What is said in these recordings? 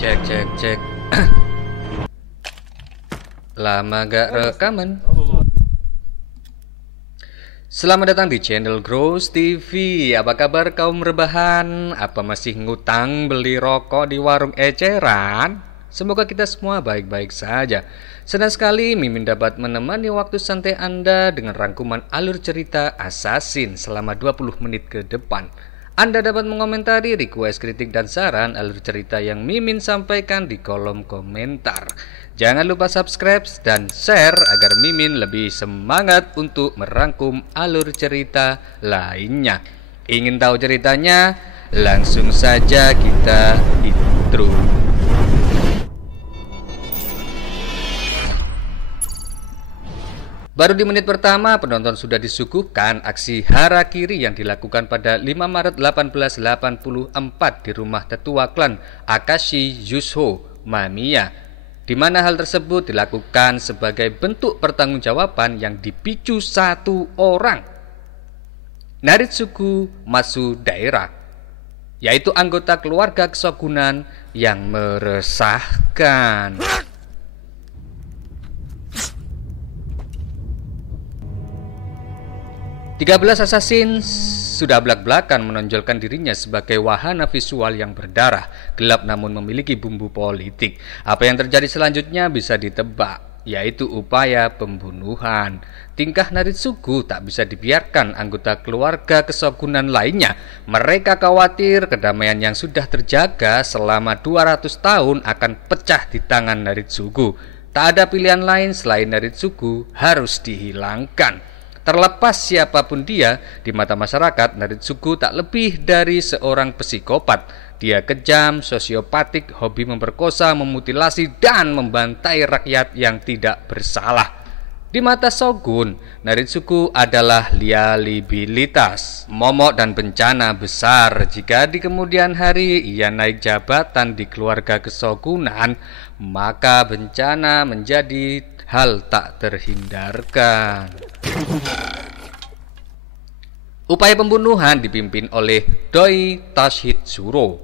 Cek cek cek. Lama gak rekaman. Selamat datang di channel Grows TV. Apa kabar kaum rebahan? Apa masih ngutang beli rokok di warung eceran? Semoga kita semua baik-baik saja. Senang sekali Mimin dapat menemani waktu santai Anda dengan rangkuman alur cerita Assassin selama 20 menit ke depan. Anda dapat mengomentari, request, kritik, dan saran alur cerita yang Mimin sampaikan di kolom komentar. Jangan lupa subscribe dan share agar Mimin lebih semangat untuk merangkum alur cerita lainnya. Ingin tahu ceritanya? Langsung saja kita intro. Baru di menit pertama, penonton sudah disuguhkan aksi harakiri yang dilakukan pada 5 Maret 1884 di rumah tetua klan Akashi Yusho Mamiya, di mana hal tersebut dilakukan sebagai bentuk pertanggungjawaban yang dipicu satu orang, Naritsugu Matsudaira, yaitu anggota keluarga kesogunan yang meresahkan. 13 assassin sudah belak-belakan menonjolkan dirinya sebagai wahana visual yang berdarah, gelap namun memiliki bumbu politik. Apa yang terjadi selanjutnya bisa ditebak, yaitu upaya pembunuhan. Tingkah Naritsugu tak bisa dibiarkan anggota keluarga kesogunan lainnya. Mereka khawatir kedamaian yang sudah terjaga selama 200 tahun akan pecah di tangan Naritsugu. Tak ada pilihan lain selain Naritsugu harus dihilangkan. Terlepas siapapun dia, di mata masyarakat, Naritsugu tak lebih dari seorang psikopat. Dia kejam, sosiopatik, hobi memperkosa, memutilasi, dan membantai rakyat yang tidak bersalah. Di mata Shogun, Naritsugu adalah liabilitas, momok dan bencana besar. Jika di kemudian hari ia naik jabatan di keluarga kesogunan, maka bencana menjadi hal tak terhindarkan. Upaya pembunuhan dipimpin oleh Doi Tashitsuro,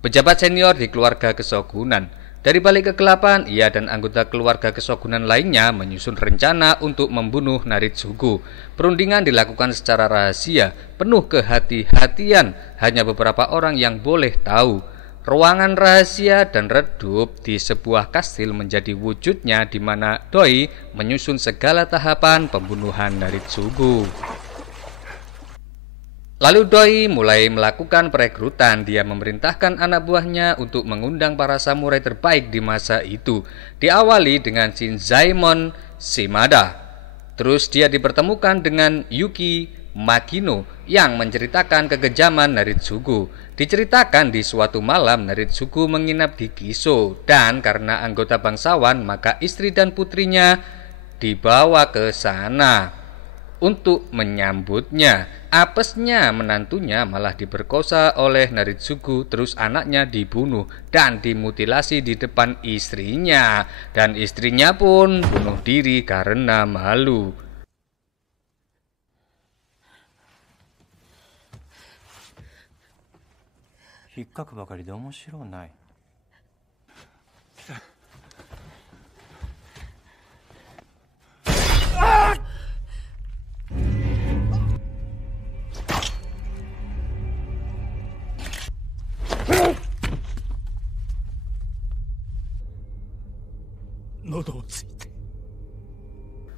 pejabat senior di keluarga kesogunan. Dari balik kegelapan, ia dan anggota keluarga kesogunan lainnya menyusun rencana untuk membunuh Naritsugu. Perundingan dilakukan secara rahasia, penuh kehati-hatian, hanya beberapa orang yang boleh tahu. Ruangan rahasia dan redup di sebuah kastil menjadi wujudnya, di mana Doi menyusun segala tahapan pembunuhan Naritsugu. Lalu Doi mulai melakukan perekrutan. Dia memerintahkan anak buahnya untuk mengundang para samurai terbaik di masa itu. Diawali dengan Shinzaemon Shimada. Terus dia dipertemukan dengan Yuki Makino yang menceritakan kekejaman Naritsugu. Diceritakan di suatu malam Naritsugu menginap di Giso, dan karena anggota bangsawan maka istri dan putrinya dibawa ke sana untuk menyambutnya. Apesnya menantunya malah diperkosa oleh Naritsugu, terus anaknya dibunuh dan dimutilasi di depan istrinya, dan istrinya pun bunuh diri karena malu.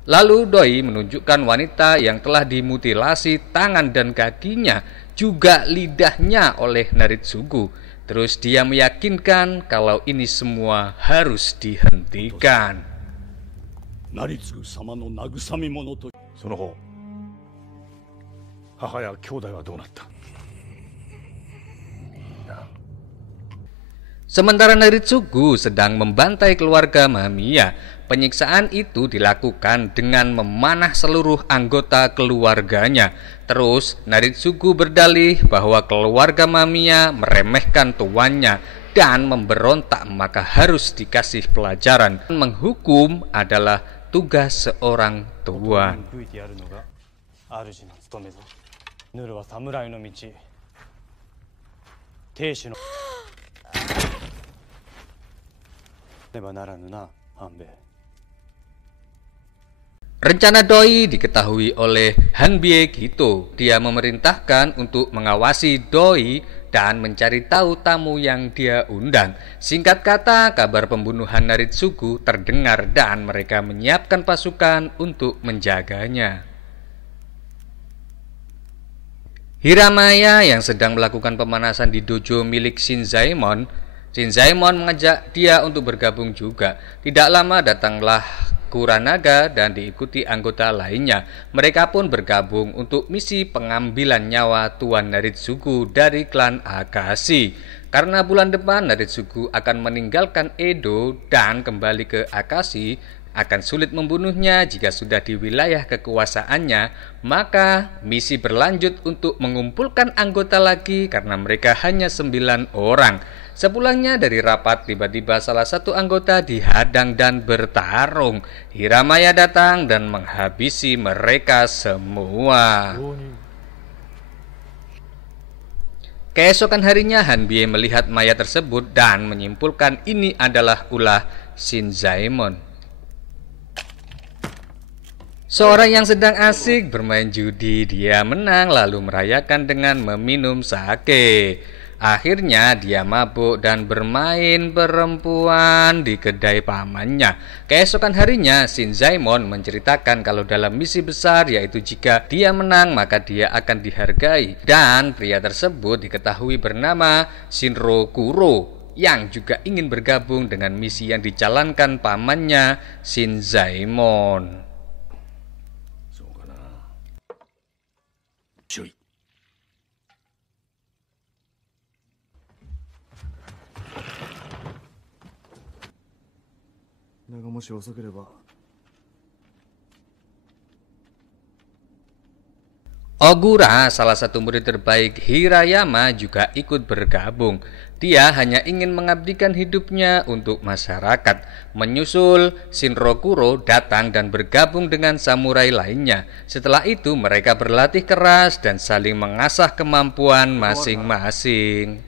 Lalu Doi menunjukkan wanita yang telah dimutilasi tangan dan kakinya, juga lidahnya oleh Naritsugu. Terus dia meyakinkan kalau ini semua harus dihentikan. Naritsugu-sama no nagusami mono to sono hou haha ya kyōdai wa dou natta? Sementara Naritsugu sedang membantai keluarga Mamiya. Penyiksaan itu dilakukan dengan memanah seluruh anggota keluarganya. Terus Naritsugu berdalih bahwa keluarga Mamiya meremehkan tuannya dan memberontak, maka harus dikasih pelajaran. Menghukum adalah tugas seorang tuan. Rencana Doi diketahui oleh Hanbie Gito. Dia memerintahkan untuk mengawasi Doi dan mencari tahu tamu yang dia undang. Singkat kata, kabar pembunuhan Naritsugu terdengar dan mereka menyiapkan pasukan untuk menjaganya. Hiramaya yang sedang melakukan pemanasan di dojo milik Shinzaemon mengajak dia untuk bergabung juga. Tidak lama datanglah Kuranaga dan diikuti anggota lainnya. Mereka pun bergabung untuk misi pengambilan nyawa Tuan Naritsugu dari klan Akashi. Karena bulan depan Naritsugu akan meninggalkan Edo dan kembali ke Akashi, akan sulit membunuhnya jika sudah di wilayah kekuasaannya, maka misi berlanjut untuk mengumpulkan anggota lagi karena mereka hanya 9 orang. Sepulangnya dari rapat, tiba-tiba salah satu anggota dihadang dan bertarung. Hiramaya datang dan menghabisi mereka semua. Keesokan harinya Hanbie melihat mayat tersebut dan menyimpulkan ini adalah ulah Shinzaemon. Seorang yang sedang asik bermain judi, dia menang lalu merayakan dengan meminum sake. Akhirnya dia mabuk dan bermain perempuan di kedai pamannya. Keesokan harinya Shinzaemon menceritakan kalau dalam misi besar, yaitu jika dia menang maka dia akan dihargai. Dan pria tersebut diketahui bernama Shinro Kuro yang juga ingin bergabung dengan misi yang dijalankan pamannya Shinzaemon. Ogura, salah satu murid terbaik Hirayama, juga ikut bergabung. Dia hanya ingin mengabdikan hidupnya untuk masyarakat. Menyusul, Shinro Kuro datang dan bergabung dengan samurai lainnya. Setelah itu mereka berlatih keras dan saling mengasah kemampuan masing-masing.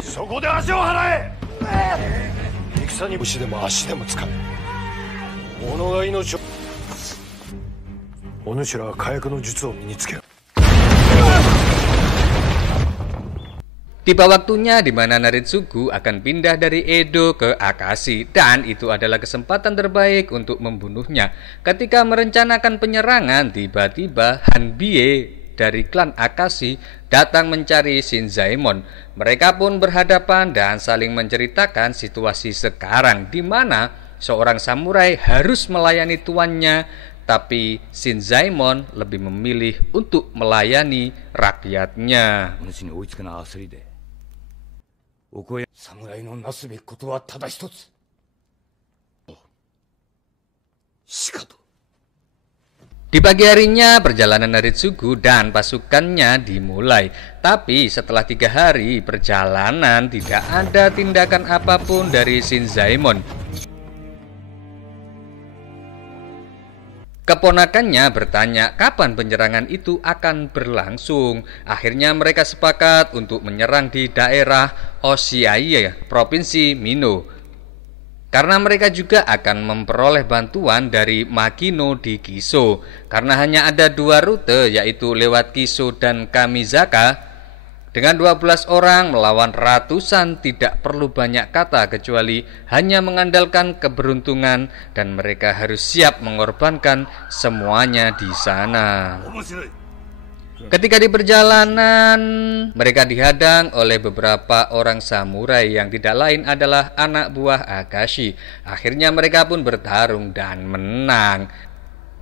そこで足を払え。戦に牛でも足でも使う。己が命を。お主らは火薬の術を身につける。 Tiba waktunya di mana Naritsugu akan pindah dari Edo ke Akashi, dan itu adalah kesempatan terbaik untuk membunuhnya. Ketika merencanakan penyerangan, tiba-tiba Hanbie dari klan Akashi datang mencari Shinzaemon. Mereka pun berhadapan dan saling menceritakan situasi sekarang, di mana seorang samurai harus melayani tuannya, tapi Shinzaemon lebih memilih untuk melayani rakyatnya. 侍のなすべきことはただ一つ。しかと。 Di pagi harinya perjalanan Naritsugu dan pasukannya dimulai. Tapi setelah 3 hari perjalanan tidak ada tindakan apapun dari Shinzaemon. Keponakannya bertanya kapan penyerangan itu akan berlangsung. Akhirnya mereka sepakat untuk menyerang di daerah Oshiai, Provinsi Mino. Karena mereka juga akan memperoleh bantuan dari Makino di Kiso. Karena hanya ada 2 rute, yaitu lewat Kiso dan Kamizaka. Dengan 12 orang melawan ratusan, tidak perlu banyak kata kecuali hanya mengandalkan keberuntungan, dan mereka harus siap mengorbankan semuanya di sana. Ketika di perjalanan, mereka dihadang oleh beberapa orang samurai yang tidak lain adalah anak buah Akashi. Akhirnya mereka pun bertarung dan menang.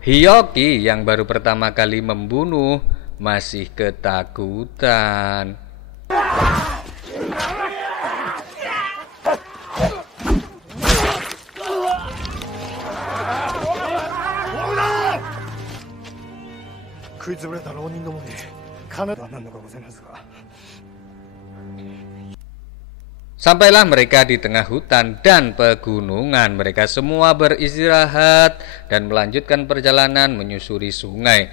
Hyoki yang baru pertama kali membunuh masih ketakutan. Sampailah mereka di tengah hutan dan pegunungan. Mereka semua beristirahat dan melanjutkan perjalanan menyusuri sungai.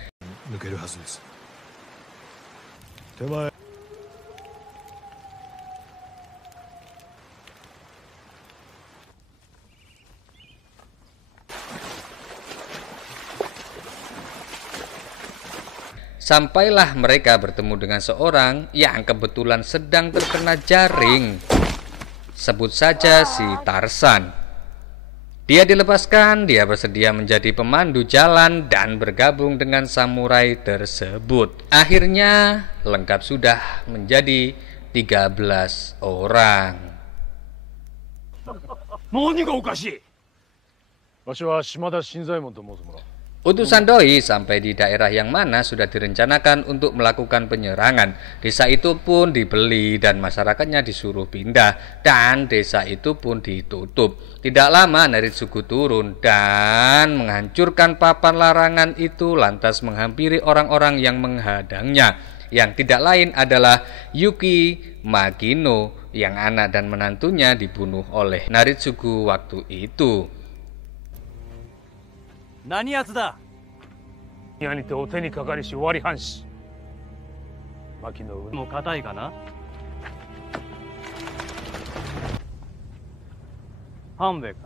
Sampailah mereka bertemu dengan seorang yang kebetulan sedang terkena jaring. Sebut saja si Tarsan. Dia dilepaskan, dia bersedia menjadi pemandu jalan dan bergabung dengan samurai tersebut. Akhirnya lengkap sudah menjadi 13 orang. 何がおかしい。わしは島田新左衛門と申す者。 Utusan doi sampai di daerah yang mana sudah direncanakan untuk melakukan penyerangan. Desa itu pun dibeli dan masyarakatnya disuruh pindah, dan desa itu pun ditutup. Tidak lama Naritsugu turun dan menghancurkan papan larangan itu, lantas menghampiri orang-orang yang menghadangnya, yang tidak lain adalah Yuki Magino, yang anak dan menantunya dibunuh oleh Naritsugu waktu itu. 何やつだ。にゃにてお手にかかりし尾張藩士牧野もう硬いかな。半兵衛か。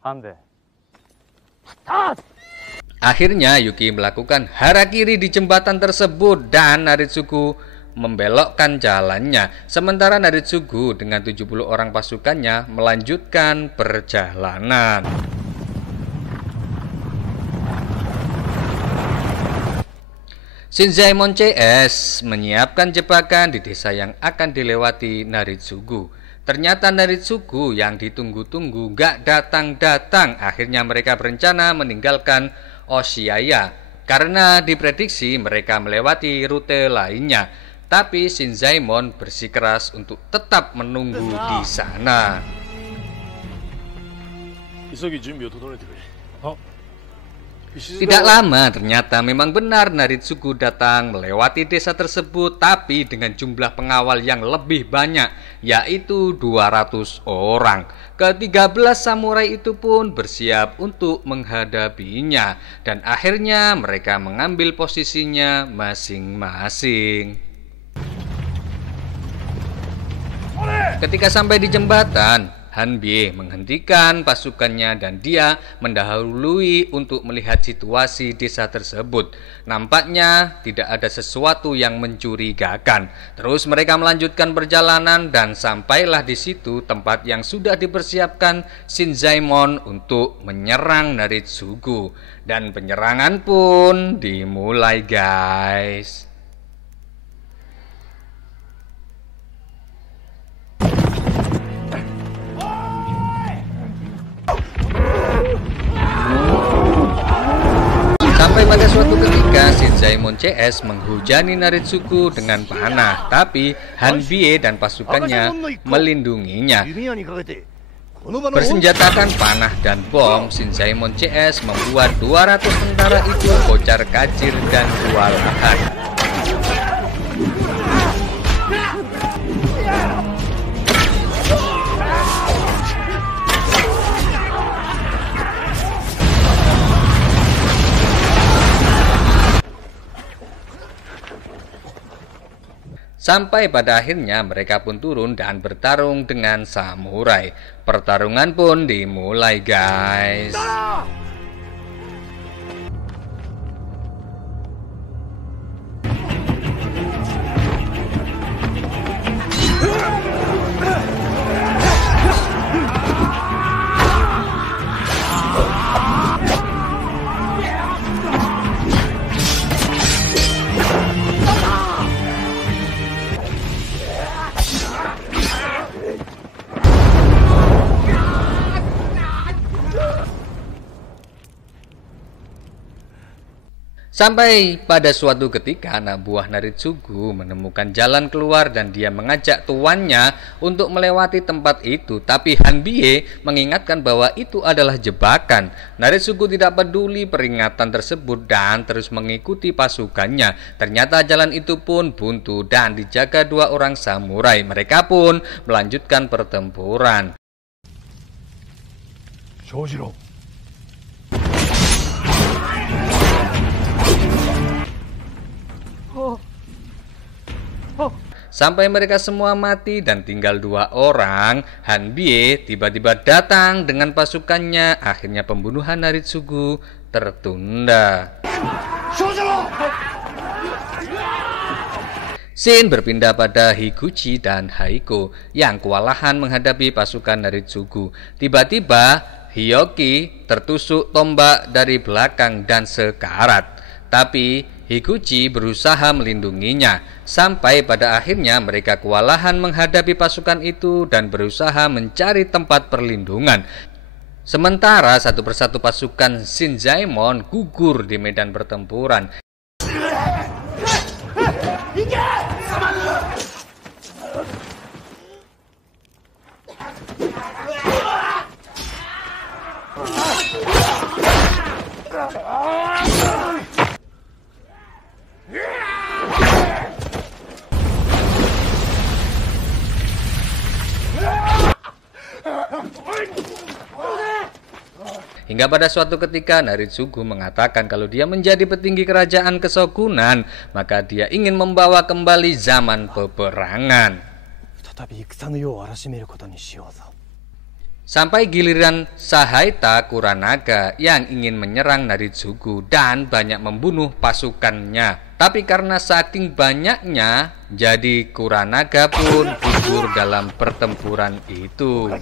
半兵衛。 Akhirnya Yuki melakukan harakiri di jembatan tersebut dan Naritsugu membelokkan jalannya. Sementara Naritsugu dengan 70 orang pasukannya melanjutkan perjalanan. Shinzaemon CS menyiapkan jebakan di desa yang akan dilewati Naritsugu. Ternyata Naritsugu yang ditunggu-tunggu gak datang-datang. Akhirnya mereka berencana meninggalkan Oshiaya karena diprediksi mereka melewati rute lainnya. Tapi Shinzaemon bersikeras untuk tetap menunggu di sana. Tidak lama ternyata memang benar Naritsugu datang melewati desa tersebut, tapi dengan jumlah pengawal yang lebih banyak, yaitu 200 orang. Ke-13 samurai itu pun bersiap untuk menghadapinya, dan akhirnya mereka mengambil posisinya masing-masing. Ketika sampai di jembatan, Hanbie menghentikan pasukannya dan dia mendahului untuk melihat situasi desa tersebut. Nampaknya tidak ada sesuatu yang mencurigakan. Terus mereka melanjutkan perjalanan dan sampailah di situ tempat yang sudah dipersiapkan Shinzaemon untuk menyerang Naritsugu. Dan penyerangan pun dimulai, guys. Sampai pada suatu ketika Shinzaemon CS menghujani Naritsugu dengan panah, tapi Hanbie dan pasukannya melindunginya. Bersenjatakan panah dan bom, Shinzaemon CS membuat 200 tentara itu kocar kacir dan kewalahan. Sampai pada akhirnya mereka pun turun dan bertarung dengan samurai. Pertarungan pun dimulai, guys. Sampai pada suatu ketika anak buah Naritsugu menemukan jalan keluar dan dia mengajak tuannya untuk melewati tempat itu. Tapi Hanbie mengingatkan bahwa itu adalah jebakan. Naritsugu tidak peduli peringatan tersebut dan terus mengikuti pasukannya. Ternyata jalan itu pun buntu dan dijaga 2 orang samurai. Mereka pun melanjutkan pertempuran. Shojiro. Sampai mereka semua mati dan tinggal 2 orang, Hanbie tiba-tiba datang dengan pasukannya. Akhirnya pembunuhan Naritsugu tertunda. Scene berpindah pada Higuchi dan Haiko yang kewalahan menghadapi pasukan Naritsugu. Tiba-tiba Hyoki tertusuk tombak dari belakang dan sekarat. Tapi Higuchi berusaha melindunginya. Sampai pada akhirnya mereka kewalahan menghadapi pasukan itu dan berusaha mencari tempat perlindungan. Sementara satu persatu pasukan Shinzaemon gugur di medan pertempuran. Hingga pada suatu ketika Naritsugu mengatakan kalau dia menjadi petinggi kerajaan kesogunan, maka dia ingin membawa kembali zaman peperangan. Sampai giliran Sahaita Kuranaga yang ingin menyerang Naritsugu dan banyak membunuh pasukannya. Tapi karena saking banyaknya, jadi Kuranaga pun gugur dalam pertempuran itu.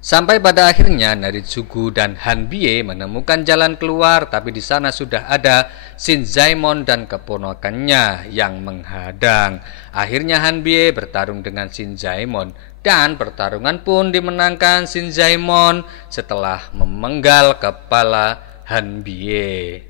Sampai pada akhirnya Naritsugu dan Hanbie menemukan jalan keluar, tapi di sana sudah ada Shinzaemon dan keponakannya yang menghadang. Akhirnya Hanbie bertarung dengan Shinzaemon dan pertarungan pun dimenangkan Shinzaemon setelah memenggal kepala Hanbie.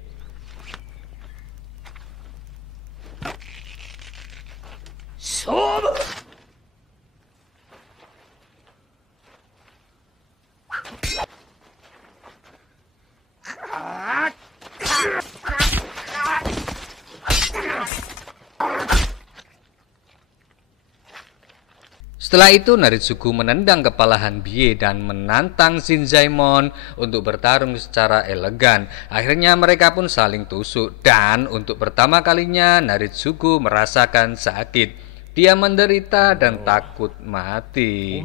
Setelah itu Naritsugu menendang kepala Hanbie dan menantang Shinzaemon untuk bertarung secara elegan. Akhirnya mereka pun saling tusuk dan untuk pertama kalinya Naritsugu merasakan sakit. Dia menderita dan takut mati.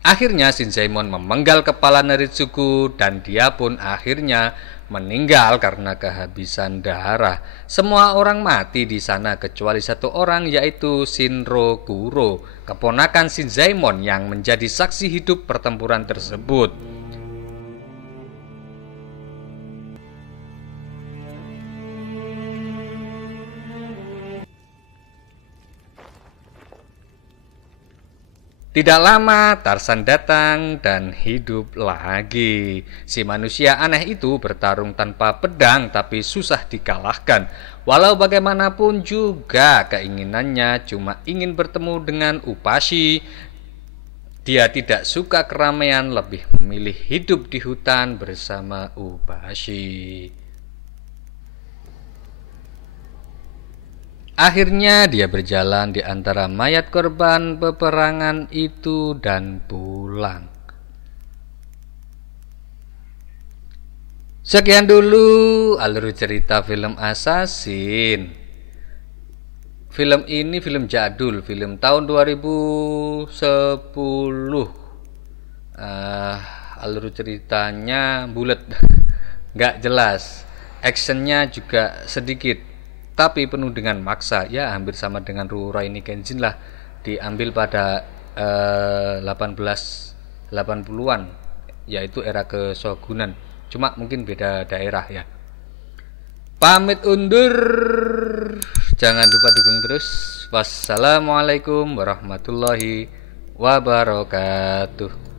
Akhirnya Shinzaemon memenggal kepala Naritsugu dan dia pun akhirnya meninggal karena kehabisan darah. Semua orang mati di sana kecuali satu orang, yaitu Shinro Kuro, keponakan Shinzaemon yang menjadi saksi hidup pertempuran tersebut. Tidak lama Tarsan datang dan hidup lagi. Si manusia aneh itu bertarung tanpa pedang tapi susah dikalahkan. Walau bagaimanapun juga keinginannya cuma ingin bertemu dengan Upashi. Dia tidak suka keramaian, lebih memilih hidup di hutan bersama Upashi. Akhirnya dia berjalan di antara mayat korban peperangan itu dan pulang. Sekian dulu alur cerita film Assassin. Film ini film jadul, film tahun 2010. Alur ceritanya bulat, nggak jelas. Actionnya juga sedikit. tapi penuh dengan maksa. Ya hampir sama dengan Rurouni Kenshin lah, diambil pada 1880-an, yaitu era keshogunan, cuma mungkin beda daerah ya. Pamit undur, jangan lupa dukung terus. Wassalamualaikum warahmatullahi wabarakatuh.